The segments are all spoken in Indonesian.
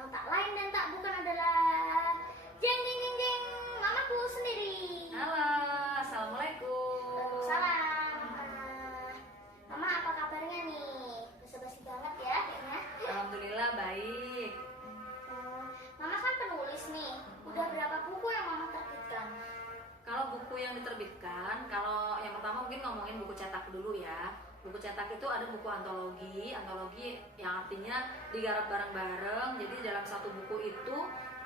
yang tak lain dan tak bukan adalah jeng jeng jeng jeng mamaku sendiri. Halo, assalamualaikum. Salam. Mama apa kabarnya nih? Basa-basi banget ya kayaknya. Alhamdulillah baik. Mama kan penulis nih. Udah berapa buku yang mama terbitkan? Kalau buku yang diterbitkan, kalau yang pertama mungkin ngomongin buku cetak dulu ya. Buku cetak itu ada buku antologi yang artinya digarap bareng-bareng. Jadi dalam satu buku itu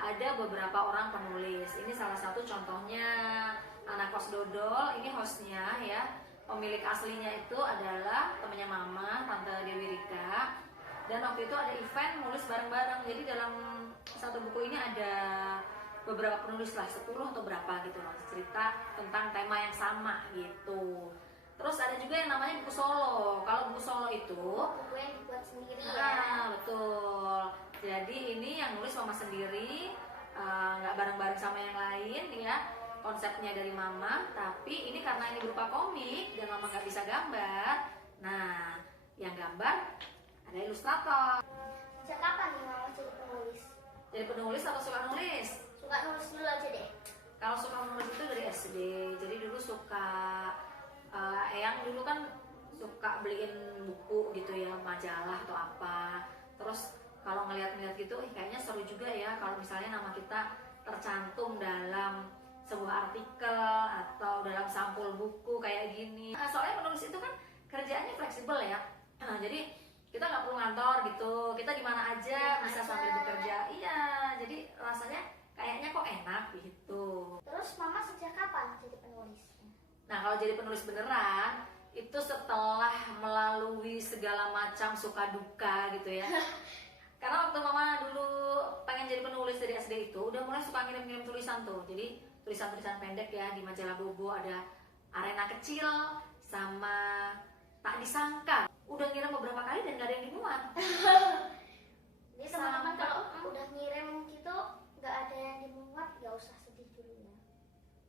ada beberapa orang penulis. Ini salah satu contohnya Anak Kos Dodol. Ini hostnya ya. Pemilik aslinya itu adalah temannya Mama, Tante Dewi Rika. Dan waktu itu ada event nulis bareng-bareng. Jadi dalam satu buku ini ada beberapa penulis lah, 10 atau berapa gitu loh, cerita tentang tema yang sama gitu. Terus ada juga yang namanya buku solo. Kalau buku solo itu Buku yang dibuat sendiri ya. betul. Jadi ini yang nulis Mama sendiri, nggak bareng-bareng sama yang lain ya. Konsepnya dari Mama, tapi ini karena ini berupa komik dan Mama nggak bisa gambar. Nah, yang gambar ada ilustrator. Sejak kapan nih mama jadi penulis? Jadi penulis atau suka nulis? Suka nulis dulu aja deh. Kalau suka menulis itu dari SD. Jadi dulu suka Eyang dulu kan suka beliin buku gitu ya, majalah atau apa. Terus kalau ngeliat-ngeliat gitu, kayaknya seru juga ya kalau misalnya nama kita tercantum dalam sebuah artikel atau dalam sampul buku kayak gini. Soalnya penulis itu kan kerjaannya fleksibel ya. Jadi kita nggak perlu ngantor gitu, kita di mana aja bisa sambil bekerja. Iya, jadi rasanya kayaknya kok enak gitu. Terus mama sejak kapan jadi penulis? Nah, kalau jadi penulis beneran itu setelah melalui segala macam suka duka gitu ya. Karena waktu Mama dulu pengen jadi penulis dari SD itu udah mulai suka ngirim-ngirim tulisan tuh. Jadi tulisan-tulisan pendek ya di majalah Bobo, ada Arena Kecil sama Tak Disangka. Udah ngirim beberapa kali dan gak ada yang dimuat. Jadi teman-teman kalau udah ngirim gitu nggak ada yang dimuat, gak usah sedih dulu ya.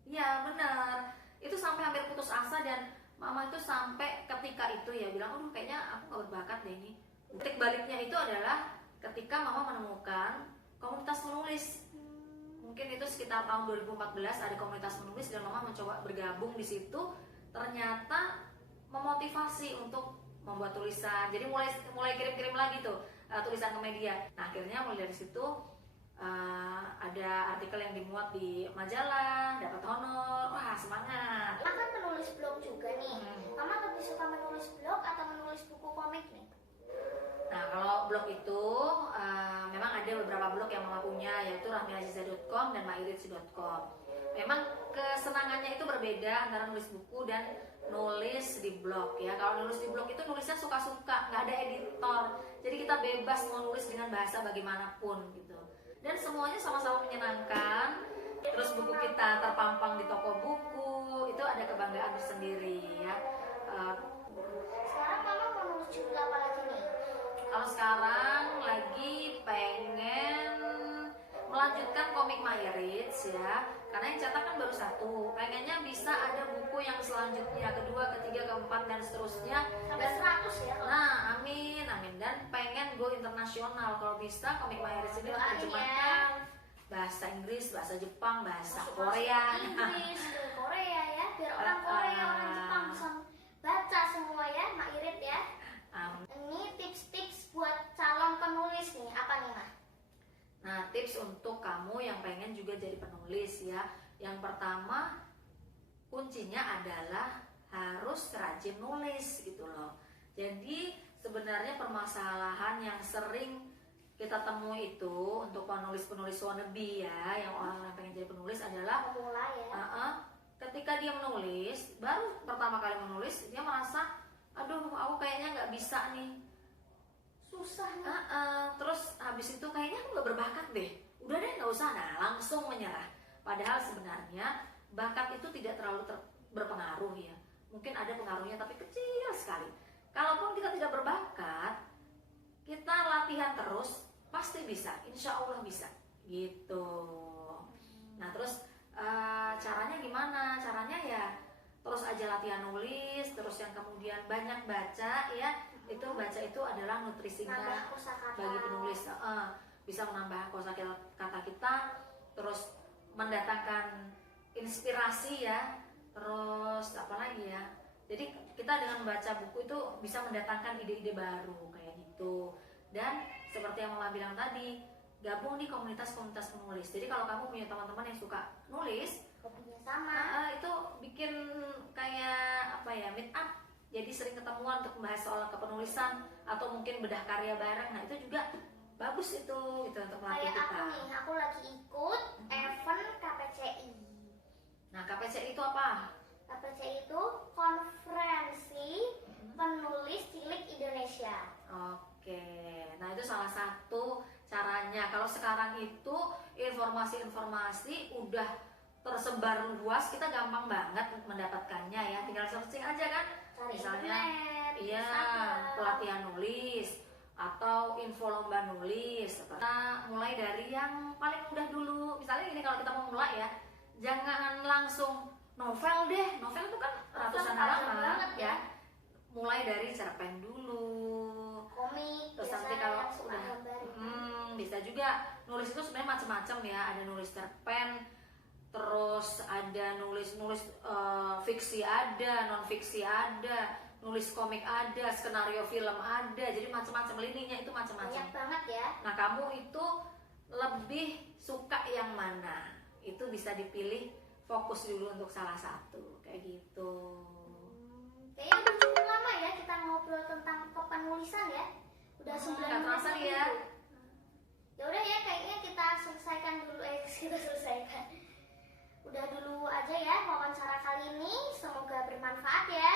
Iya benar. Itu sampai hampir putus asa dan Mama itu sampai ketika itu ya bilang, aduh kayaknya aku gak berbakat deh ini. Titik baliknya itu adalah ketika Mama menemukan komunitas menulis. Mungkin itu sekitar tahun 2014 ada komunitas menulis dan Mama mencoba bergabung di situ. Ternyata memotivasi untuk membuat tulisan. Jadi mulai kirim-kirim lagi tuh tulisan ke media. Nah akhirnya mulai dari situ ada artikel yang dimuat di majalah, dapat honor. Wah semangat. Mama kan penulis blog juga nih. Mama lebih suka menulis blog atau menulis buku komik nih? Nah kalau blog itu memang ada beberapa blog yang Mama punya, yaitu rahmiaziza.com dan mairitsi.com. Memang kesenangannya itu berbeda antara nulis buku dan nulis di blog ya. Kalau nulis di blog itu nulisnya suka-suka, nggak ada editor. Jadi kita bebas mau nulis dengan bahasa bagaimanapun gitu. Dan semuanya sama-sama menyenangkan. Terus buku kita terpampang di toko buku, itu ada kebanggaan tersendiri ya. Sekarang mama mau nulis judul apa lagi nih? Kalau sekarang lagi pengen melanjutkan komik Mairitz ya, karena yang cetak kan baru satu. Pengennya bisa ada buku yang selanjutnya, kedua, ketiga, keempat dan seterusnya. Sampai 100 ya? Nah, amin. Dan pengen go internasional. Kalau bisa komik Mairitz ini terjemahkan bahasa Inggris, bahasa Jepang, bahasa Korea. Inggris, ke Korea ya, biar orang Korea, orang Jepang bisa baca semua ya, Mairit ya. Ini tips-tips buat calon penulis nih, apa nih Mah? Nah, tips untuk kamu yang pengen juga jadi penulis ya. Yang pertama, kuncinya adalah harus rajin nulis gitu loh. Jadi sebenarnya permasalahan yang sering kita temui itu untuk penulis-penulis wannabe ya, yang orang yang pengen jadi penulis adalah Pemula ya. ketika dia menulis, baru pertama kali menulis, dia merasa, aduh aku kayaknya nggak bisa nih, Susah nih. terus habis itu kayaknya aku nggak berbakat deh, udah deh nggak usah, nah langsung menyerah. Padahal sebenarnya bakat itu tidak terlalu berpengaruh ya, mungkin ada pengaruhnya tapi kecil sekali. Kalaupun kita tidak berbakat, kita latihan terus pasti bisa, insya Allah bisa gitu. Nah terus caranya gimana? Caranya ya terus aja latihan nulis, terus yang kemudian banyak baca ya. Itu baca itu adalah nutrisinya bagi penulis. bisa menambah kosakata kita, terus mendatangkan inspirasi ya, terus apa lagi ya. Jadi kita dengan membaca buku itu bisa mendatangkan ide-ide baru kayak gitu. Dan seperti yang Mama bilang tadi, gabung di komunitas-komunitas penulis. Jadi kalau kamu punya teman-teman yang suka nulis, hobinya sama, itu bikin kayak apa ya, meet up. Jadi sering ketemuan untuk membahas soal kepenulisan atau mungkin bedah karya bareng. Nah itu juga bagus itu gitu untuk melatih kayak kita. aku nih, aku lagi ikut event KPCI. Nah KPCI itu apa? KPCI itu konferensi penulis cilik Indonesia. Oke, nah itu salah satu caranya. Kalau sekarang itu informasi-informasi udah tersebar luas, kita gampang banget mendapatkannya ya. Tinggal searching aja kan. Cari Misalnya, internet, iya Instagram. pelatihan nulis atau info lomba nulis. Kita mulai dari yang paling mudah dulu. Misalnya ini kalau kita mau mulai ya, jangan langsung novel deh. Novel itu kan ratusan panjang halaman banget ya. Mulai dari cerpen dulu. Komik, Terus nanti biasanya kalau yang suka udah gambar. bisa juga nulis itu sebenarnya macam-macam ya. Ada nulis cerpen, terus ada nulis fiksi ada, non fiksi ada, nulis komik ada, skenario film ada. Jadi macam-macam lininya itu macam-macam. Banyak banget ya. Nah kamu itu lebih suka yang mana? Itu bisa dipilih, fokus dulu untuk salah satu kayak gitu. Kayaknya udah cukup lama ya kita ngobrol tentang kepenulisan ya. Udah 9 Nggak terasa lebih. ya. Ya udah ya, kayaknya kita selesaikan dulu kita selesaikan. Udah dulu aja ya wawancara kali ini. Semoga bermanfaat ya.